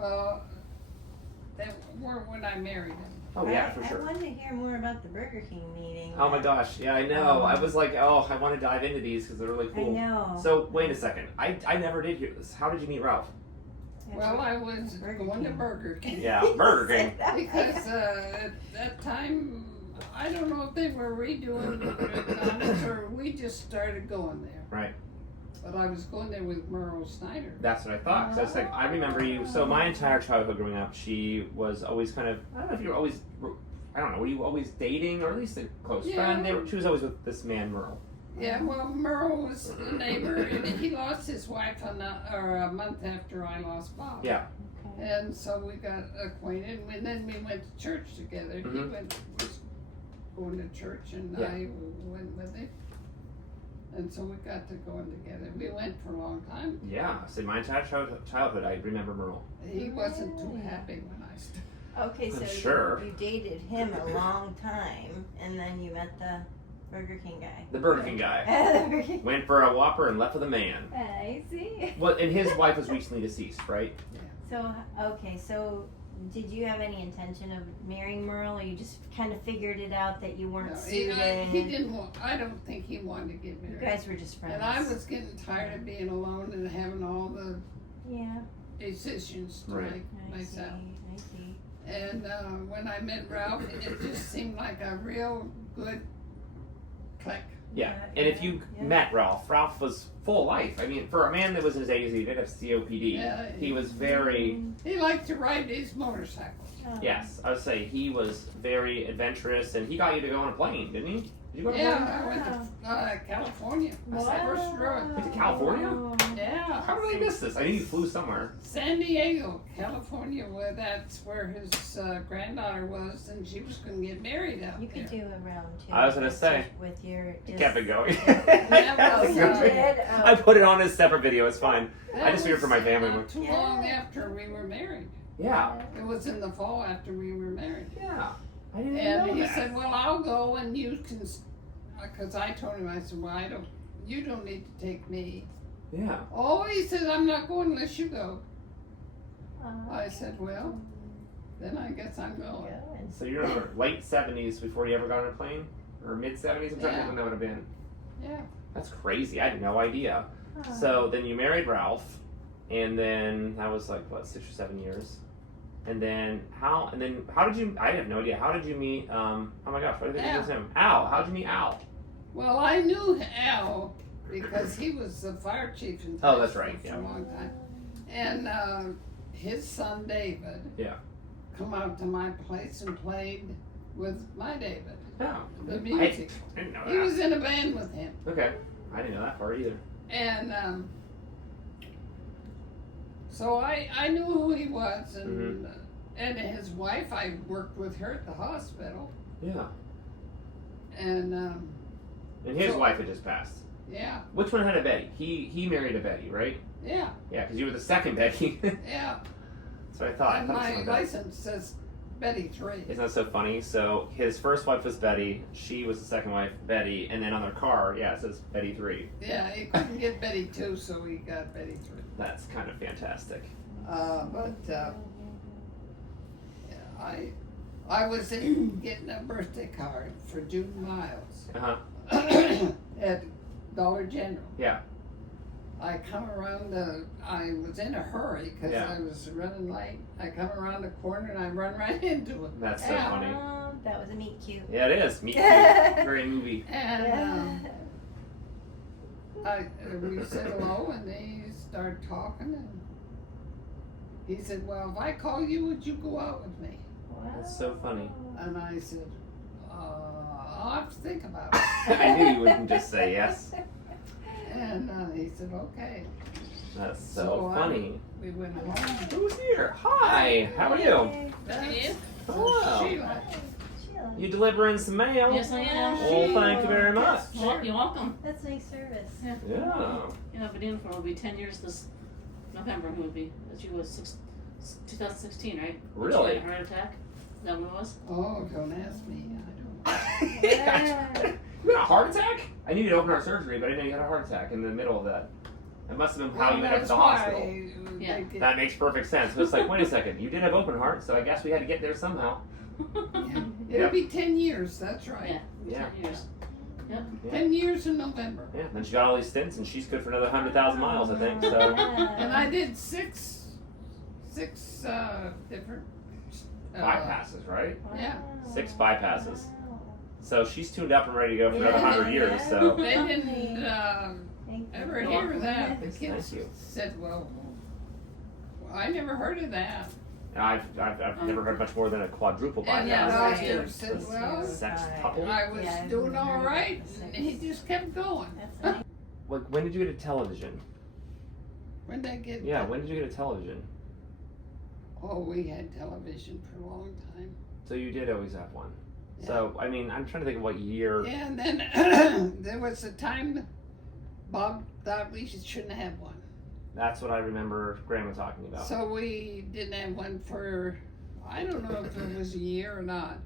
Well, they were when I married him. Oh yeah, for sure. I wanted to hear more about the Burger King meeting. Oh my gosh, yeah, I know. I was like, oh, I want to dive into these because they're really cool. I know. So wait a second, I never did hear this. How did you meet Ralph? Well, I was going to Burger King. Yeah, Burger King. Because at that time, I don't know if they were redoing McDonald's or we just started going there. Right. But I was going there with Merle Snyder. That's what I thought. 'Cause I was like, I remember you. So my entire childhood growing up, she was always kind of, I don't know if you were always, I don't know, were you always dating or at least a close friend? She was always with this man, Merle. Yeah, well, Merle was a neighbor, and he lost his wife a month after I lost Bob. Yeah. And so we got acquainted, and then we went to church together. He was going to church, and I went with him. And so we got to going together. We went for a long time. Yeah, so my entire childhood, I remember Merle. He wasn't too happy when I started. Okay, so sure. you dated him a long time, and then you met the Burger King guy. The Burger King guy. Went for a Whopper and left with a man. I see. Well, and his wife was recently deceased, right? So, okay, so did you have any intention of marrying Merle, or you just kind of figured it out that you weren't suited? He didn't want, I don't think he wanted to get married. You guys were just friends. And I was getting tired of being alone and having all the decisions to make myself. I see. And when I met Ralph, it just seemed like a real good click. Yeah, and if you met Ralph was full of life. I mean, for a man that was in his 80s, he did have COPD. Yeah, he was very... He liked to ride his motorcycles. Yes, I would say he was very adventurous, and he got you to go on a plane, didn't he? Did you go on a plane? I went to California. That's the first road. Went to California? Yeah. How did I miss this? I knew you flew somewhere. San Diego, California, that's where his granddaughter was, and she was going to get married out You there. could do a round two. I was going to say. With your... You kept it going. I put it on as a separate video, it's fine. I just figured for my family. Not too long after we were married. Yeah. It was in the fall after we were married. Yeah. I didn't And know he that. said, well, I'll go and you can, because I told him, I said, well, you don't need to take me. Yeah. Oh, he said, I'm not going unless you go. I said, well, then I guess I'm going. So you're in your late 70s before you ever got on a plane? Or mid 70s? I'm trying to think when that would have been. Yeah. That's crazy. I had no idea. So then you married Ralph, and then that was like, what, 6 or 7 years? And then how did you, I have no idea, how did you meet, oh my gosh, what did I think it was him? Al. How did you meet Al? Well, I knew Al because he was the fire chief in Oh, that's right, for a long time. And his son David come out to my place and played with my David. Oh. The music. I didn't know that. He was in a band with him. Okay. I didn't know that part either. And so I knew who he was, and and his wife, I worked with her at the hospital. Yeah. And his wife had just passed. Yeah. Which one had a Betty? He married a Betty, right? Yeah. Yeah, because you were the second Betty. Yeah. That's what I thought. And my license says Betty 3. Isn't that so funny? So his first wife was Betty, she was the second wife, Betty, and then on their car, it says Betty 3. Yeah, he couldn't get Betty 2, so he got Betty 3. That's kind of fantastic. I was getting a birthday card for June Miles at Dollar General. Yeah. I come around I was in a hurry because I was running late. I come around the corner and I run right into him. That's so funny. That was a meet cute. Yeah, it is. Meet cute. Very movie. And we said hello and they started talking and he said, well, if I call you, would you go out with me? That's so funny. And I said, I'll have to think about it. I knew you wouldn't just say yes. And he said, okay. That's so funny. We went home. Who's here? Hi. How are you? That's Hello. Sheila. You delivering some mail? Yes, I am. Well, thank you very much. Well, you're welcome. That's nice service. Yeah. I've been in for, it'll be 10 years this November, it would be. That you was 2016, right? Really? You had a heart attack? Is that what it was? Oh, don't ask me. I don't. You had a heart attack? I knew you had open heart surgery, but I didn't know you had a heart attack in the middle of that. That must have been how you ended up at that's the hospital. why Yeah. they did- That makes perfect sense. So it's like, wait a second, you did have open heart, so I guess we had to get there somehow. It'll be 10 years, that's right. Yeah. 10 years. Yep. Yeah. 10 years in November. Yeah, then she got all these stints, and she's good for another 100,000 miles, I think. So And I did six different bypasses, right? Yeah. 6 bypasses. So she's tuned up and ready to go for another 100 years. So They didn't ever hear that. The Thank kids you. said, well, I never heard of that. I've never heard much more than a quadruple And the bypass. doctor It's said, just well, sextuple. I was Yeah, I've doing never all heard of right, the and he just kept going. That's nice. Like, when did you get a television? When did I get Yeah, when did you get a television? Oh, we had television for a long time. So you did always have one. So, I mean, I'm trying to think of what year. Yeah, and then there was a time Bob thought we shouldn't have one. That's what I remember Grandma talking about. So we didn't have one for, I don't know if it was a year or not,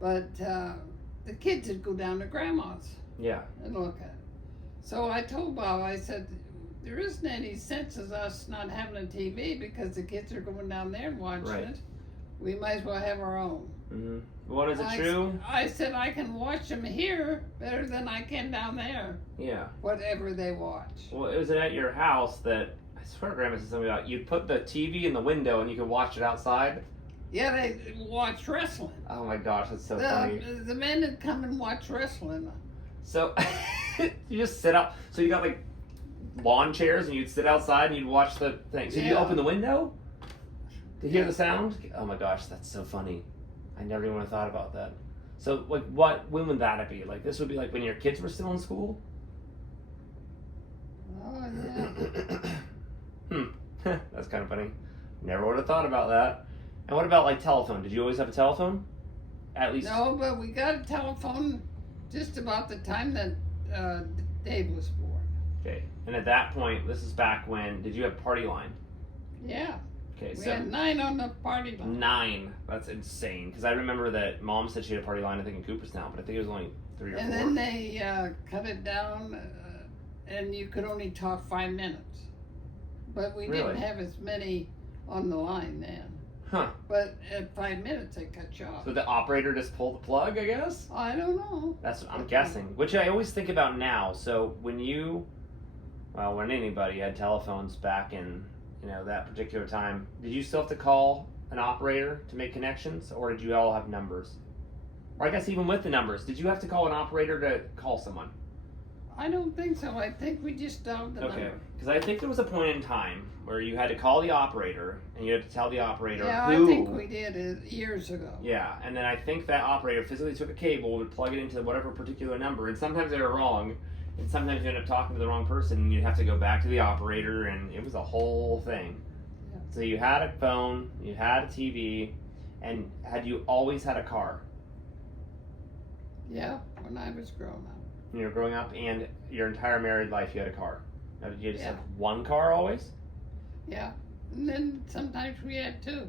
but the kids would go down to Grandma's Yeah. and look at it. So I told Bob, I said, there isn't any sense of us not having a TV because the kids are going down there and watching Right. it. We might as well have our own. Mm-hmm. Well, is it true? I said I can watch them here better than I can down there, Yeah. whatever they watch. Well, it was at your house that I swear Grandma said something about you'd put the TV in the window and you could watch it outside. Yeah, they watch wrestling. Oh my gosh, that's so funny. The men would come and watch wrestling. So you just sit out. So you got like lawn chairs and you'd sit outside and you'd watch the thing. So you Yeah. open the window to hear the sound. Oh my gosh, that's so funny. I never even would have thought about that. So like, when would that be? Like this would be like when your kids were still in school. Oh, yeah. That's kind of funny. Never would have thought about that. And what about like telephone? Did you always have a telephone? At least. No, but we got a telephone just about the time that Dave was born. Okay. And at that point, this is back when. Did you have party line? Yeah. Okay, We so had 9 on the party line. 9. That's insane. Because I remember that Mom said she had a party line. I think in Cooperstown, but I think it was only 3 or 4. And then they cut it down, and you could only talk 5 minutes. But we didn't Really? have as many on the line then. Huh. But at 5 minutes, they cut you off. So the operator just pulled the plug, I guess. I don't know. That's what I'm guessing. Which I always think about now. So when when anybody had telephones back in that particular time, did you still have to call an operator to make connections, or did you all have numbers? Or I guess even with the numbers, did you have to call an operator to call someone? I don't think so. I think we just dialed the Okay, number. because I think there was a point in time where you had to call the operator and you had to tell the operator Yeah, who. I think we did it years ago. Yeah, and then I think that operator physically took a cable, would plug it into whatever particular number, and sometimes they were wrong, and sometimes you end up talking to the wrong person, and you'd have to go back to the operator, and it was a whole thing. Yeah. So you had a phone, you had a TV, and had you always had a car Yeah, when I was growing up. when you were growing up, and your entire married life you had a car? Now, did you just Yeah. have one car always? Yeah. And then sometimes we had 2.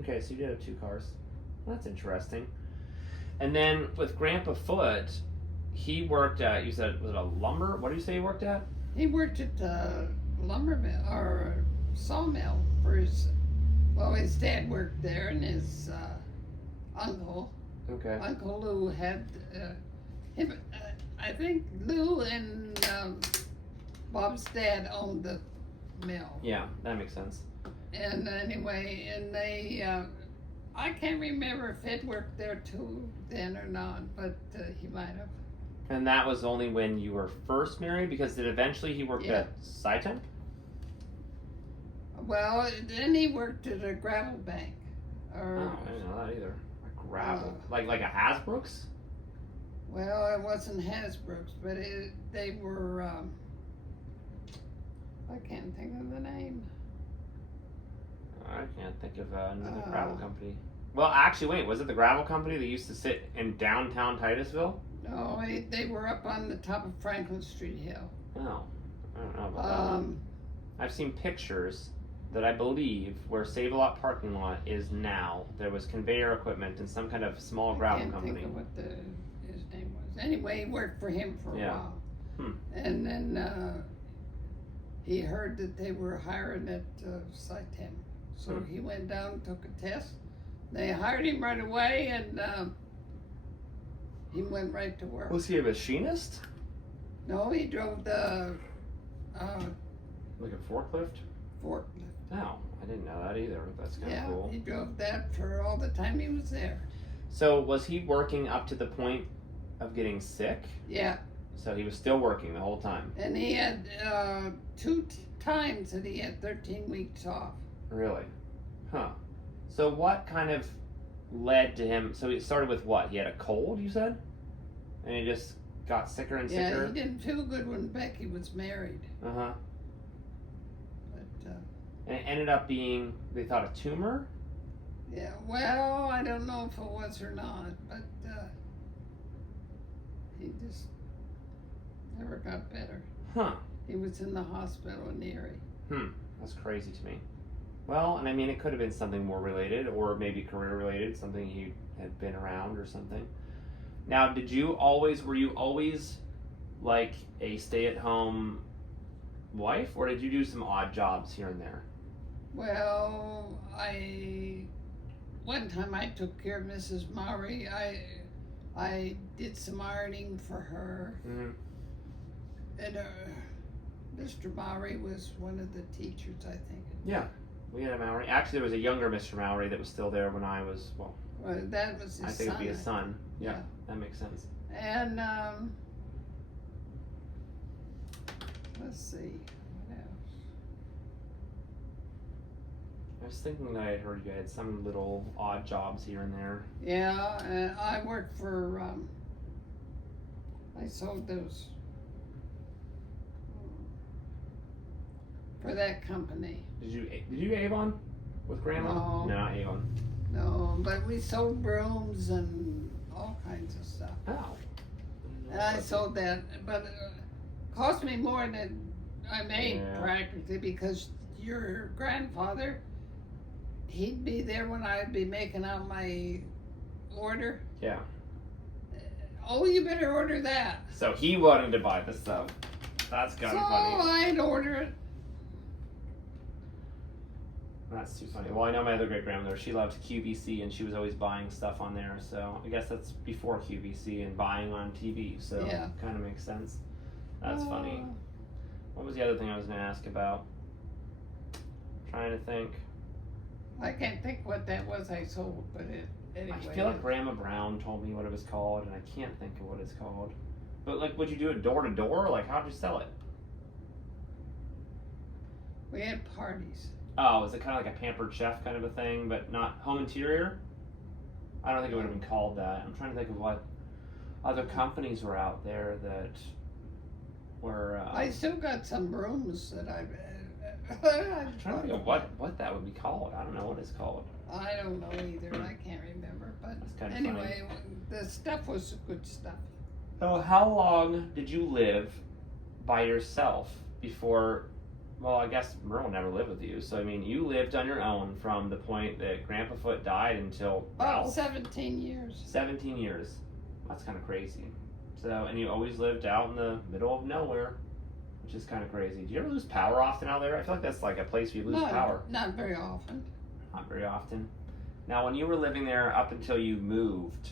Okay, so you did have 2 cars. That's interesting. And then with Grandpa Foote, he worked at, you said, was it a lumber? What did you say he worked at? He worked at the lumber mill or sawmill for his dad worked there, and his uncle Okay. Lou had him. I think Lou and Bob's dad owned the mill. Yeah, that makes sense. And anyway, and they, I can't remember if Ed worked there too then or not, but he might have. And that was only when you were first married, because did eventually he worked Yeah. at Sci-Temp? Well, then he worked at a gravel bank. Oh, Or, I didn't know that either. A gravel, like a Hasbrook's? well, it wasn't Hasbrook's, but they were, I can't think of the name. I can't think of another gravel company. Well, actually, wait, was it the gravel company that used to sit in downtown Titusville? No, they were up on the top of Franklin Street Hill. Oh, I don't know about that one. I've seen pictures that I believe where Save-A-Lot parking lot is now. There was conveyor equipment and some kind of small gravel I can't company. think of what his name was. Anyway, he worked for him for a Yeah. while. Hmm. And then he heard that they were hiring at Site 10. So he went down, took a test. They hired him right away, and he went right to work. Was he a machinist? No, he drove the Like a forklift? forklift. No, I didn't know that either. That's kind of Yeah, cool. he drove that for all the time he was there. So was he working up to the point of getting sick? Yeah, So he was still working the whole time? and he had two times that he had 13 weeks off. Really? Huh. So what kind of led to him? So it started with what? He had a cold, you said? And he just got sicker and Yeah, sicker? he didn't feel good when Becky was married. Uh-huh. But, And it ended up being, they thought, a tumor? yeah, well, I don't know if it was or not, but he just never got better. Huh. He was in the hospital in Erie. That's crazy to me. Well, and I mean, it could have been something more related, or maybe career related, something he had been around or something. Now, were you always like a stay-at-home wife, or did you do some odd jobs here and there? Well, one time I took care of Mrs. Mowry. I did some ironing for her. Mm-hmm. And Mr. Mowry was one of the teachers, I think. Yeah, we had a Mowry. Actually, there was a younger Mr. Mowry that was still there when I was, well, Well, that was his son. I think it'd be his son. Yeah, Yeah. that makes sense. And let's see, what else? I was thinking that I had heard you had some little odd jobs here and there. Yeah, and I worked for. I sold those for that company. Did you Avon with Grandma? No. No, not Avon. No, but we sold brooms and all kinds of stuff. Oh. And I sold that, but it cost me more than I made practically, because your grandfather, he'd be there when I'd be making out my order. Yeah. Oh, you better order that. So he wanted to buy the stuff. That's kind of funny. I'd order it. That's too funny. Well, I know my other great grandmother, she loved QVC and she was always buying stuff on there. So I guess that's before QVC and buying on TV. So Yeah. kind of makes sense. That's funny. What was the other thing I was going to ask about? Trying to think. I can't think what that was I sold, but anyway. I feel like Grandma Brown told me what it was called, and I can't think of what it's called. But like, would you do it door to door? Like, how'd you sell it? We had parties. Oh, is it kind of like a Pampered Chef kind of a thing, but not home interior? I don't think it would have been called that. I'm trying to think of what other companies were out there that were. I still got some rooms that I'm trying to think of what that would be called. I don't know what it's called. I don't know either. I can't remember. But That's kinda anyway, the stuff was good stuff. So how long did you live by yourself before? Well, I guess Merle never lived with you. So I mean, you lived on your own from the point that Grandpa Foote died until About 17 years. 17 years. That's kind of crazy. So, and you always lived out in the middle of nowhere, which is kind of crazy. Do you ever lose power often out there? I feel like that's like a place where you lose power. Not very often. Not very often. Now, when you were living there up until you moved,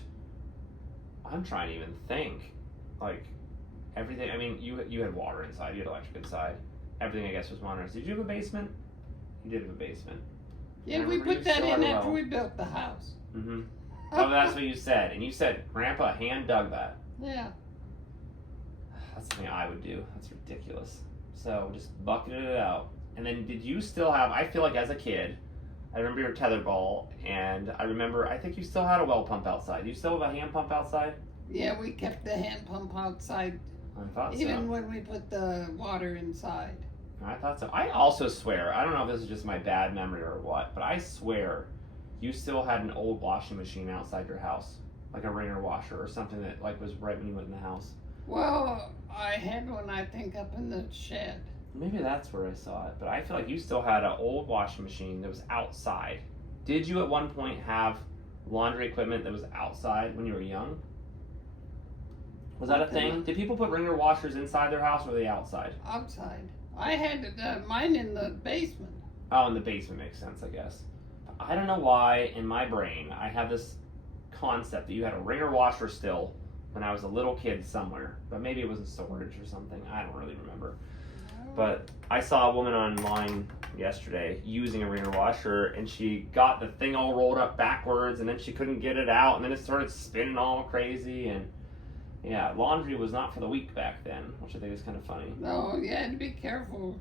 I'm trying to even think. Like, everything, I mean, you had water inside, you had electric inside. Everything, I guess, was modernized. Did you have a basement? You did have a basement. Yeah, we put that in after we built the house. Mm-hmm. Oh, that's what you said. And you said Grandpa hand dug that. Yeah. That's something I would do. That's ridiculous. So just bucketed it out. And then did you still have, I feel like as a kid, I remember your tetherball, and I think you still had a well pump outside. Do you still have a hand pump outside? Yeah, we kept the hand pump outside, I thought so. even when we put the water inside. I thought so. I also swear, I don't know if this is just my bad memory or what, but I swear you still had an old washing machine outside your house. Like a wringer washer or something that like was right when you went in the house. Well, I had one, I think, up in the shed. Maybe that's where I saw it, but I feel like you still had an old washing machine that was outside. Did you at one point have laundry equipment that was outside when you were young? Was that a thing? Did people put wringer washers inside their house or were they outside? Outside. I had mine in the basement. Oh, in the basement makes sense, I guess. I don't know why in my brain I have this concept that you had a wringer washer still when I was a little kid somewhere, but maybe it was in storage or something. I don't really remember. But I saw a woman online yesterday using a wringer washer, and she got the thing all rolled up backwards, and then she couldn't get it out, and then it started spinning all crazy. And yeah, laundry was not for the weak back then, which I think is kind of funny. No, you had to be careful.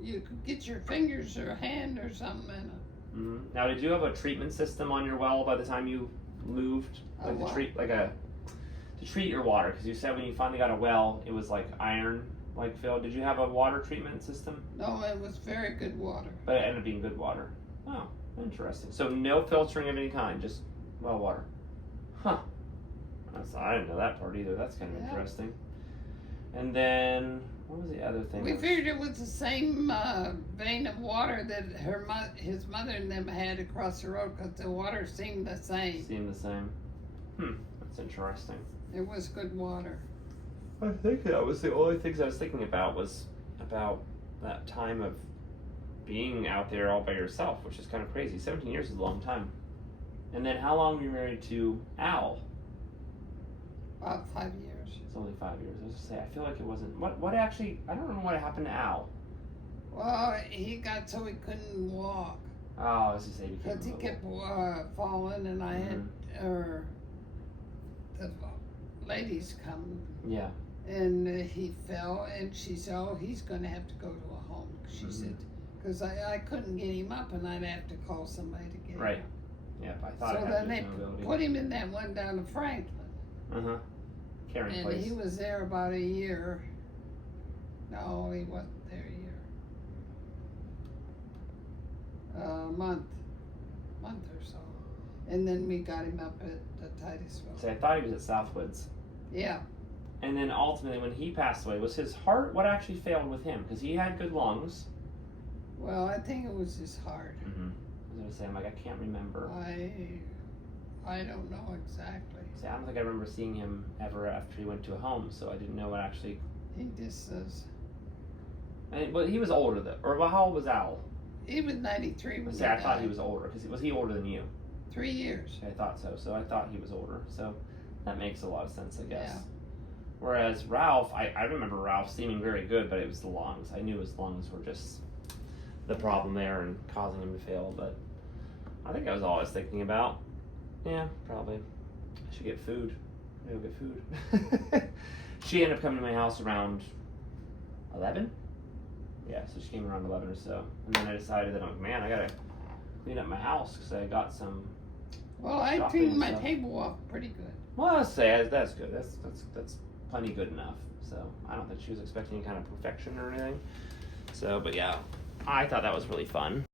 You could get your fingers or hand or something in it. Mm-hmm. Now, did you have a treatment system on your well by the time you moved, like to treat your water? Because you said when you finally got a well, it was like iron. Like Phil, did you have a water treatment system? No, it was very good water. But it ended up being good water. Oh, interesting. So no filtering of any kind, just well water. Huh. I didn't know that part either. That's kind of interesting. And then, what was the other thing? We figured it was the same vein of water that his mother and them had across the road, because the water seemed the same. Seemed the same. That's interesting. It was good water. I think that was the only things I was thinking about was about that time of being out there all by yourself, which is kind of crazy. 17 years is a long time. And then how long were you married to Al? About 5 years. It's only 5 years. I was just say I feel like it wasn't. What actually? I don't know what happened to Al. Well, he got so he couldn't walk. Oh, I was just saying Because he kept falling, and I had the ladies come. Yeah. And he fell, and she said, "Oh, he's going to have to go to a home." She said, because I couldn't get him up, and I'd have to call somebody to get Right. him up. Yep, I thought. So then they put him in that one down in Franklin. Caring And place. he was there about a year. No, he wasn't there a year. Month or so. And then we got him up at Titusville. So I thought he was at Southwoods. Yeah. And then ultimately, when he passed away, was his heart what actually failed with him? Because he had good lungs. Well, I think it was his heart. I was gonna say, I'm like, I can't remember. I don't know exactly. See, I don't think I remember seeing him ever after he went to a home, so I didn't know what actually. He just says. But he was older though, or well, how old was Al? He was 93 when See, I thought he was older, because was he older than you? 3 years. I thought so. So I thought he was older. So that makes a lot of sense, I guess. Yeah. Whereas Ralph, I remember Ralph seeming very good, but it was the lungs. I knew his lungs were just the problem there and causing him to fail. But I think I was always thinking about, yeah, probably I should get food. Maybe I'll get food. She ended up coming to my house around 11. Yeah, so she came around 11 or so, and then I decided that I'm like, man, I gotta clean up my house because I got some. Well, I shopping cleaned my stuff. table off pretty good. Well, I'll say that's good. That's plenty good enough. So I don't think she was expecting any kind of perfection or anything. So, but yeah, I thought that was really fun.